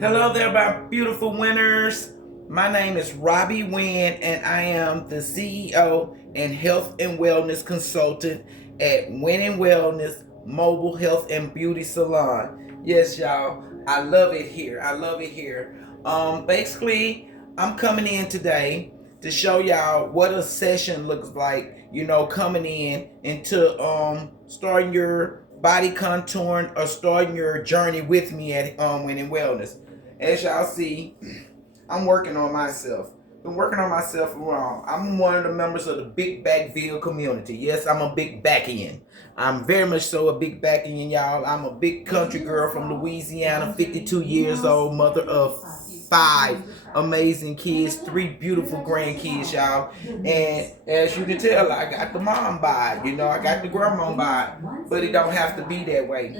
Hello there, my beautiful winners. My name is Robbie Winn, and I am the CEO and Health and Wellness Consultant at Winn and Wellness Mobile Health and Beauty Salon. Yes, y'all, I love it here. I love it here. Basically, I'm coming in today to show y'all what a session looks like. Coming in into starting your body contouring or starting your journey with me at Winn and Wellness. As y'all see, I'm working on myself. Been working on myself for a while. I'm one of the members of the Big Backville community. Yes, I'm a big backian. I'm very much so a big backian, y'all. I'm a big country girl from Louisiana, 52 years old, mother of five amazing kids, three beautiful grandkids, y'all. And as you can tell, I got the mom vibe, I got the grandma vibe, but it don't have to be that way.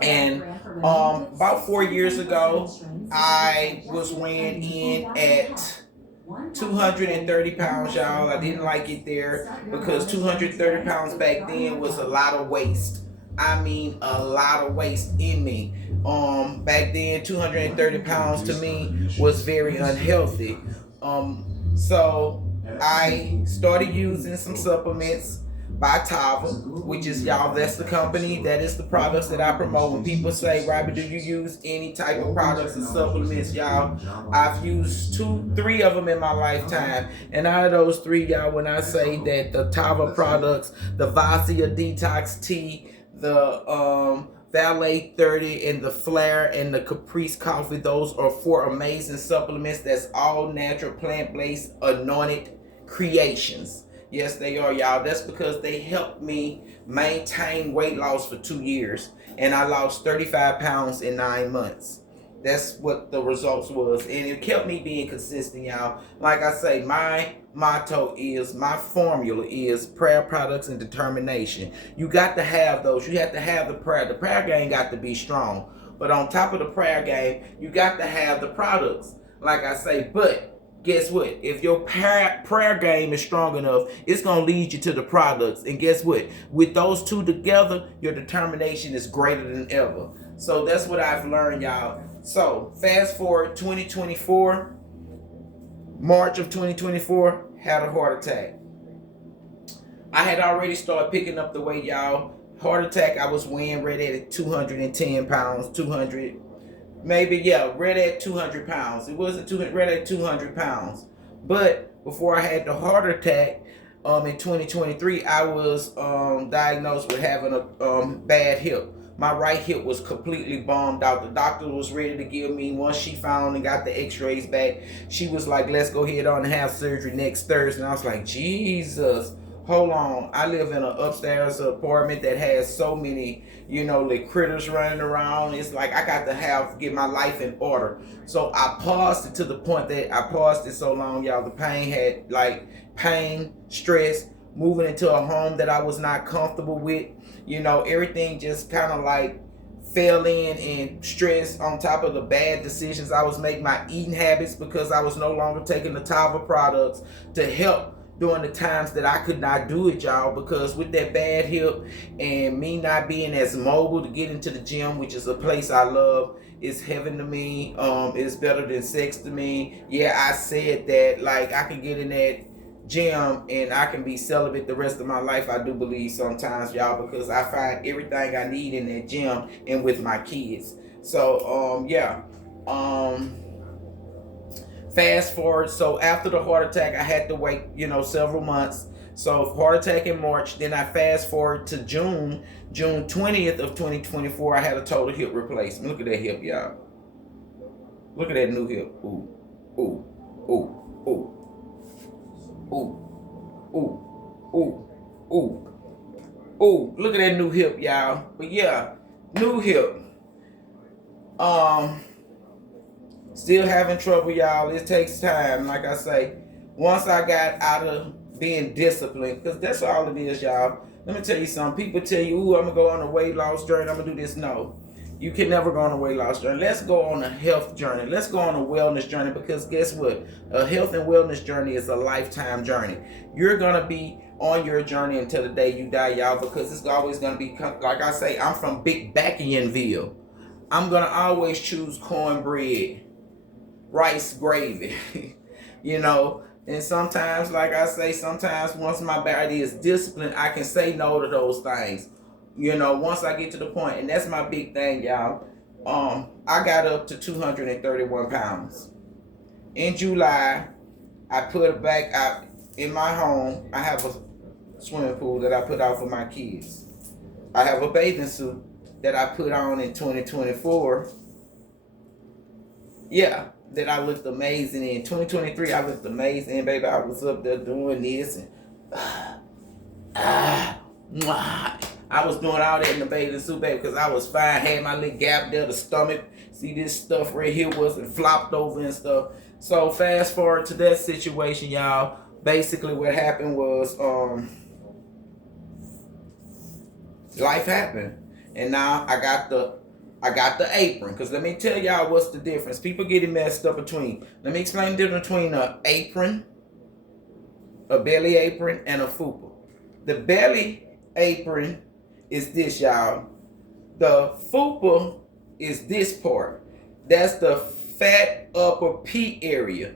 And about 4 years ago, I was weighing in at 230 pounds, y'all. I didn't like it there because 230 pounds back then was a lot of waste. I mean, a lot of waste in me. Back then, 230 pounds to me was very unhealthy. So I started using some supplements by Tava, which is, y'all, that's the company, that is the products that I promote. When people say, Robbie, do you use any type of products and supplements, y'all? I've used three of them in my lifetime. And out of those three, y'all, when I say that the Tava products, the Vasia Detox Tea, the Valet 30, and the Flare and the Caprice Coffee, those are four amazing supplements that's all natural, plant-based, anointed creations. Yes, they are, y'all. That's because they helped me maintain weight loss for 2 years. And I lost 35 pounds in 9 months. That's what the results was. And it kept me being consistent, y'all. Like I say, my motto is, my formula is prayer, products, and determination. You got to have those. You have to have the prayer. The prayer game got to be strong. But on top of the prayer game, you got to have the products. Like I say, but guess what? If your prayer game is strong enough, it's going to lead you to the products. And guess what? With those two together, your determination is greater than ever. So that's what I've learned, y'all. So fast forward 2024, March of 2024, had a heart attack. I had already started picking up the weight, y'all. Heart attack, I was weighing right at 210 pounds, 200, maybe, yeah, right at 200 pounds. It wasn't 200, right at 200 pounds. But before I had the heart attack, in 2023, I was diagnosed with having a bad hip. My right hip was completely bombed out. The doctor was ready to give me, once she found and got the x-rays back, she was like, let's go ahead on and have surgery next Thursday. And I was like, Jesus, hold on. I live in an upstairs apartment that has so many, like critters running around. It's like I got to get my life in order. So I paused it to the point that I paused it so long, y'all. The pain had pain, stress, moving into a home that I was not comfortable with. Everything just kind of fell in, and stress on top of the bad decisions I was making, my eating habits, because I was no longer taking the Tava products to help during the times that I could not do it, y'all, because with that bad hip and me not being as mobile to get into the gym, which is a place I love, it's heaven to me. It's better than sex to me. Yeah, I said that, I can get in that gym and I can be celibate the rest of my life. I do believe sometimes, y'all, because I find everything I need in that gym and with my kids. So yeah. Fast forward, so after the heart attack, I had to wait, several months. So heart attack in March, then I fast forward to June 20th of 2024, I had a total hip replacement. Look at that hip, y'all. Look at that new hip. Ooh, ooh, ooh, ooh. Ooh, ooh, ooh, ooh, ooh. Look at that new hip, y'all. But yeah, new hip. Still having trouble, y'all. It takes time. Like I say, once I got out of being disciplined, because that's all it is, y'all. Let me tell you something. People tell you, ooh, I'm going to go on a weight loss journey. I'm going to do this. No. You can never go on a weight loss journey. Let's go on a health journey. Let's go on a wellness journey, because guess what? A health and wellness journey is a lifetime journey. You're going to be on your journey until the day you die, y'all, because it's always going to be, like I say, I'm from Big Backianville. I'm gonna always choose cornbread, rice gravy, you know. And sometimes, like I say, sometimes once my body is disciplined, I can say no to those things. You know, once I get to the point, and that's my big thing, y'all. I got up to 231 pounds. In July, I put it back out in my home. I have a swimming pool that I put out for my kids. I have a bathing suit that I put on in 2024. Yeah, that I looked amazing in. 2023, I looked amazing, baby. I was up there doing this and I was doing all that in the bathing suit, baby, because I was fine. Had my little gap there, the stomach. See, this stuff right here wasn't flopped over and stuff. So fast forward to that situation, y'all. Basically, what happened was life happened, and now I got the apron. Cause let me tell y'all what's the difference. People getting messed up between. Let me explain the difference between an apron, a belly apron, and a fupa. The belly apron is this, y'all. The fupa is this part. That's the fat upper P area.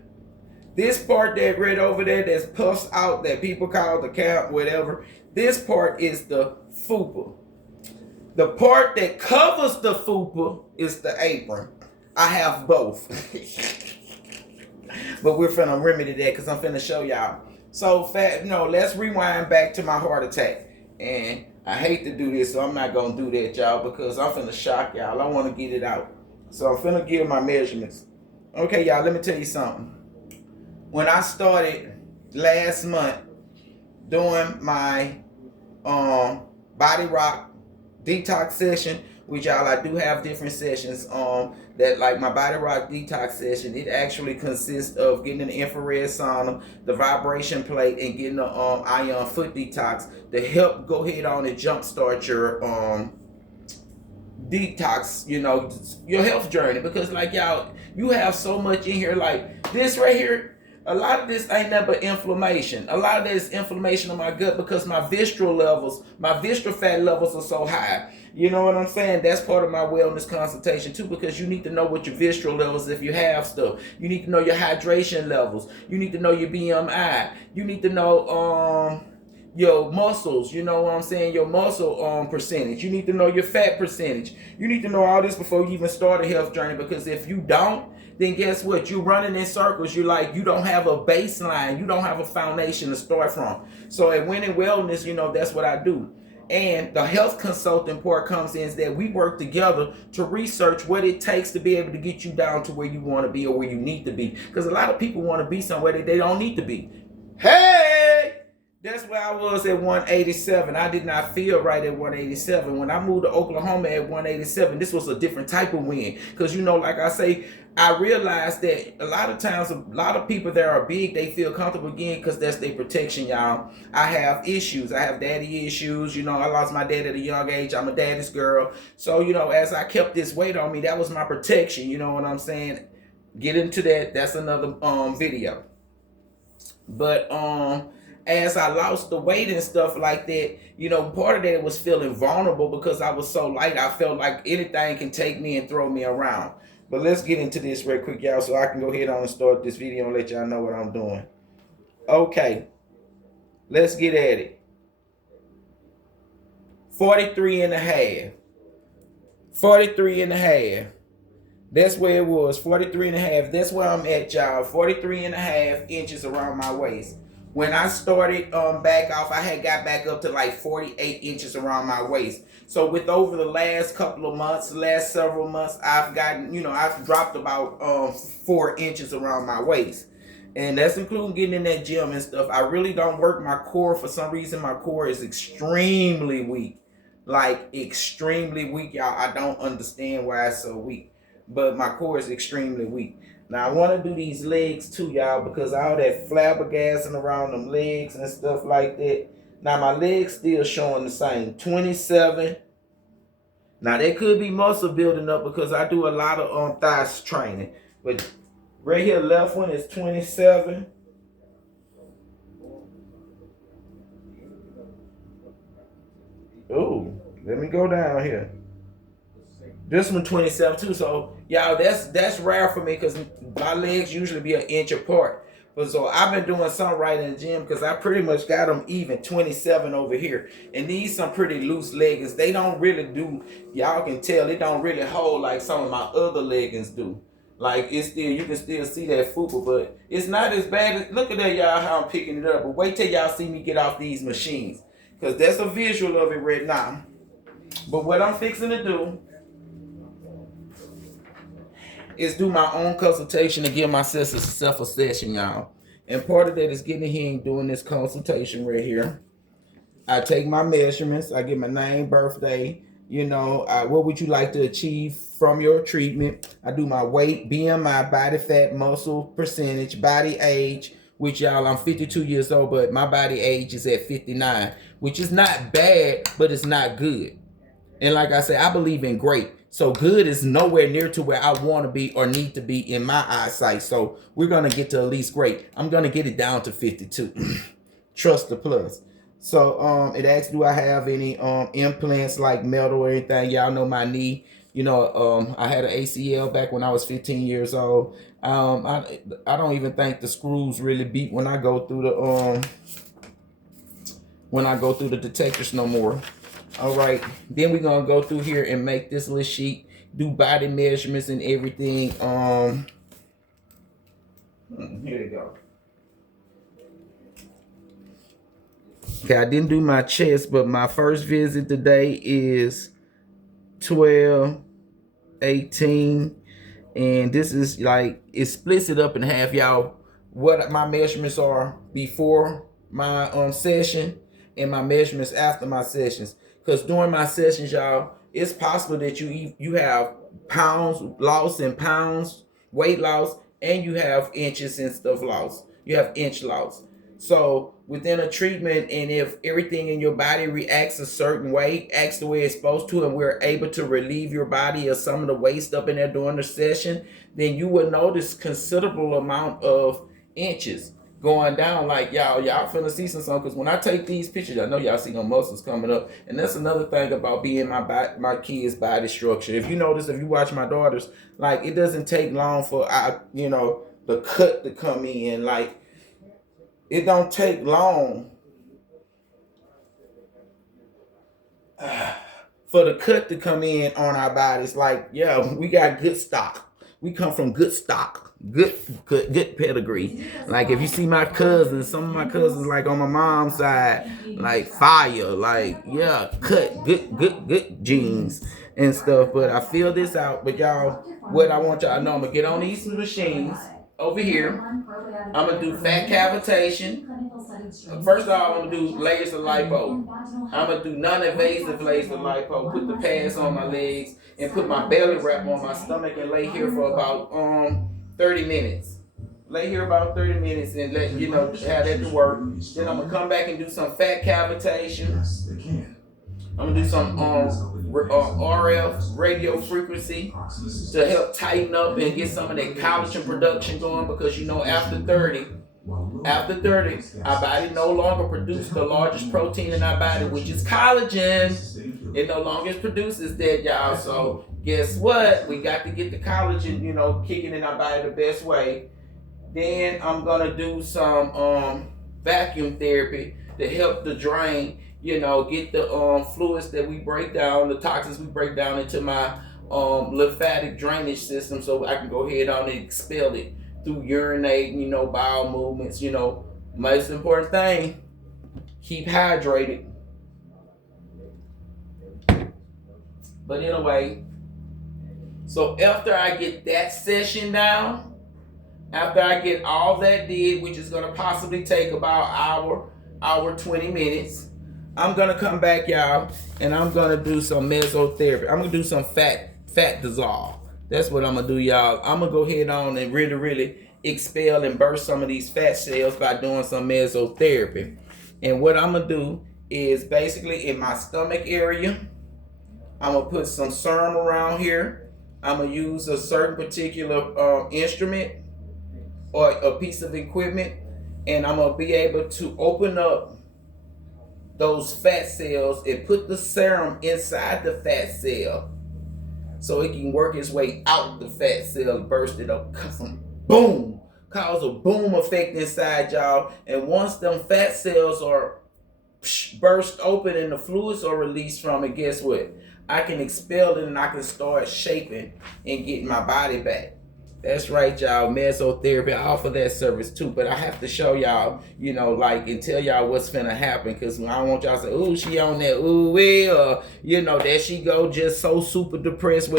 This part that right over there that's puffs out that people call the count, whatever. This part is the fupa. The part that covers the fupa is the apron. I have both. But we're finna remedy that because I'm finna show y'all. So, let's rewind back to my heart attack. And I hate to do this, so I'm not gonna do that, y'all, because I'm finna shock y'all. I wanna get it out. So I'm finna give my measurements. Okay, y'all, let me tell you something. When I started last month doing my body rock detox session, which y'all, I do have different sessions that, like my body rock detox session, it actually consists of getting an infrared sauna, the vibration plate, and getting the ion foot detox to help go ahead on and jumpstart your detox, your health journey. Because like y'all, you have so much in here, like this right here. A lot of this ain't nothing but inflammation. A lot of this inflammation in my gut because my visceral fat levels are so high. You know what I'm saying? That's part of my wellness consultation too, because you need to know what your visceral levels, if you have stuff. You need to know your hydration levels. You need to know your BMI. You need to know your muscles, you know what I'm saying, your muscle percentage. You need to know your fat percentage. You need to know all this before you even start a health journey, because if you don't, then guess what? You're running in circles. You don't have a baseline. You don't have a foundation to start from. So at Winn Wellness, that's what I do. And the health consulting part comes in is that we work together to research what it takes to be able to get you down to where you want to be or where you need to be. Because a lot of people want to be somewhere that they don't need to be. Hey! That's where I was at 187. I did not feel right at 187. When I moved to Oklahoma at 187, this was a different type of win. Because, like I say, I realized that a lot of times, a lot of people that are big, they feel comfortable again because that's their protection, y'all. I have issues. I have daddy issues. I lost my dad at a young age. I'm a daddy's girl. So, as I kept this weight on me, that was my protection. You know what I'm saying? Get into that. That's another video. But, as I lost the weight and stuff like that, part of that was feeling vulnerable because I was so light. I felt like anything can take me and throw me around. But let's get into this real quick, y'all, so I can go ahead on and start this video and let y'all know what I'm doing. Okay, let's get at it. 43 and a half. 43 and a half. That's where it was, 43 and a half. That's where I'm at, y'all. 43 and a half inches around my waist. When I started back off, I had got back up to like 48 inches around my waist. So with over the last couple of months, last several months, I've gotten, I've dropped about 4 inches around my waist. And that's including getting in that gym and stuff. I really don't work my core. For some reason, my core is extremely weak. Like, extremely weak, y'all. I don't understand why it's so weak. But my core is extremely weak. Now, I want to do these legs too, y'all, because all that flabbergasting around them legs and stuff like that. Now, my legs still showing the same, 27. Now, there could be muscle building up because I do a lot of thigh training. But right here, left one is 27. Ooh, let me go down here. This one 27 too. So y'all, that's rare for me because my legs usually be an inch apart. But so I've been doing something right in the gym because I pretty much got them even 27 over here. And these some pretty loose leggings. They don't really do, y'all can tell, it don't really hold like some of my other leggings do. Like it's still, you can still see that fupa, but it's not as bad. Look at that, y'all, how I'm picking it up. But wait till y'all see me get off these machines, because that's a visual of it right now. But what I'm fixing to do is do my own consultation to give myself a self-assessment, y'all. And part of that is getting in here and doing this consultation right here. I take my measurements. I get my name, birthday. You know, what would you like to achieve from your treatment? I do my weight, BMI, body fat, muscle percentage, body age, which y'all, I'm 52 years old, but my body age is at 59, which is not bad, but it's not good. And like I said, I believe in great. So good is nowhere near to where I want to be or need to be in my eyesight. So we're going to get to at least great. I'm going to get it down to 52. Trust the plus. So it asks, do I have any implants like metal or anything? Y'all know my knee. You know, I had an ACL back when I was 15 years old. I don't even think the screws really beat when I go through the detectors no more. All right, then we're gonna go through here and make this little sheet, do body measurements and everything. Here we go. Okay, I didn't do my chest, but my first visit today is 12, 18, and this is like, it splits it up in half, y'all. What my measurements are before my session and my measurements after my sessions. Because during my sessions, y'all, it's possible that you have pounds lost and pounds weight loss, and you have inches and stuff lost. You have inch loss. So within a treatment, and if everything in your body reacts a certain way, acts the way it's supposed to, and we're able to relieve your body of some of the waste up in there during the session, then you will notice considerable amount of inches going down. Like y'all finna see some, because when I take these pictures, I know y'all see no muscles coming up. And that's another thing about being my kids' body structure. If you notice, if you watch my daughters, like it doesn't take long for the cut to come in. Like it don't take long for the cut to come in on our bodies. Like, yeah, we got good stock. We come from good stock, good pedigree. Like if you see my cousins, some of my cousins, like on my mom's side, like fire, like yeah, cut good genes and stuff. But I feel this out. But y'all, what I want y'all to know, I'm gonna get on these machines over here. I'm gonna do fat cavitation. First of all, I'm gonna do layers of lipo. I'm gonna do non-invasive layers of lipo. Put the pads on my legs and put my belly wrap on my stomach and lay here for about 30 minutes. Lay here about 30 minutes and let have that to work. Then I'm gonna come back and do some fat cavitation. I'm gonna do some RF radio frequency to help tighten up and get some of that collagen production going, because after 30, our body no longer produces the largest protein in our body, which is collagen. It no longer produces that, y'all. So guess what? We got to get the collagen, kicking in our body the best way. Then I'm gonna do some vacuum therapy to help the drain, get the fluids that we break down, the toxins we break down into my lymphatic drainage system, so I can go ahead on and expel it through urinating, bowel movements. Most important thing, keep hydrated. But anyway, so after I get that session down, after I get all that did, which is gonna possibly take about hour 20 minutes, I'm gonna come back, y'all, and I'm gonna do some mesotherapy. I'm gonna do some fat dissolve. That's what I'm gonna do, y'all. I'm gonna go ahead on and really expel and burst some of these fat cells by doing some mesotherapy. And what I'm gonna do is basically in my stomach area, I'm gonna put some serum around here. I'm gonna use a certain particular instrument or a piece of equipment, and I'm gonna be able to open up those fat cells and put the serum inside the fat cell so it can work its way out the fat cell, burst it up, boom, cause a boom effect inside y'all. And once them fat cells are burst open and the fluids are released from it, guess what? I can expel it and I can start shaping and getting my body back. That's right, y'all. Mesotherapy, I offer that service too. But I have to show y'all, and tell y'all what's finna happen. Because I don't want y'all to say, ooh, she on that, ooh, well, there she go, just so super depressed.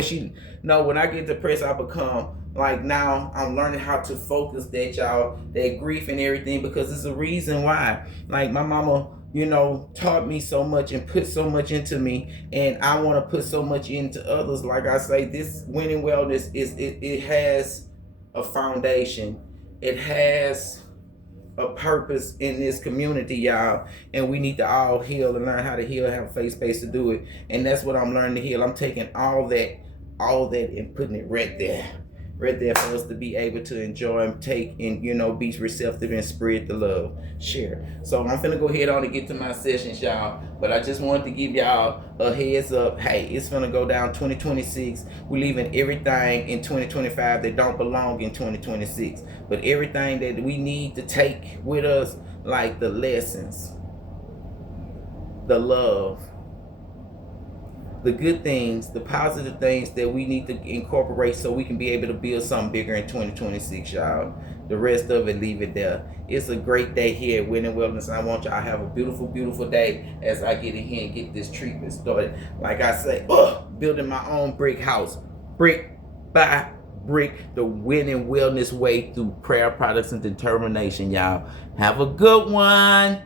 No, when I get depressed, I become now I'm learning how to focus that grief and everything, because it's a reason why. Like my mama, taught me so much and put so much into me, and I want to put so much into others. Like I say, this winning wellness it has a foundation, it has a purpose in this community, y'all, and we need to all heal and learn how to heal, have a faith space to do it. And that's what I'm learning to heal. I'm taking all that and putting it right there for us to be able to enjoy and take and be receptive and spread the love, share. So I'm finna go ahead on and get to my sessions, y'all, but I just wanted to give y'all a heads up. Hey, it's finna go down 2026. We're leaving everything in 2025 that don't belong in 2026, but everything that we need to take with us, like the lessons, the love, the good things, the positive things that we need to incorporate so we can be able to build something bigger in 2026, y'all. The rest of it, leave it there. It's a great day here at Winning Wellness. I want y'all to have a beautiful, beautiful day as I get in here and get this treatment started. Like I say, building my own brick house, brick by brick, the Winning Wellness way through prayer, products, and determination, y'all. Have a good one.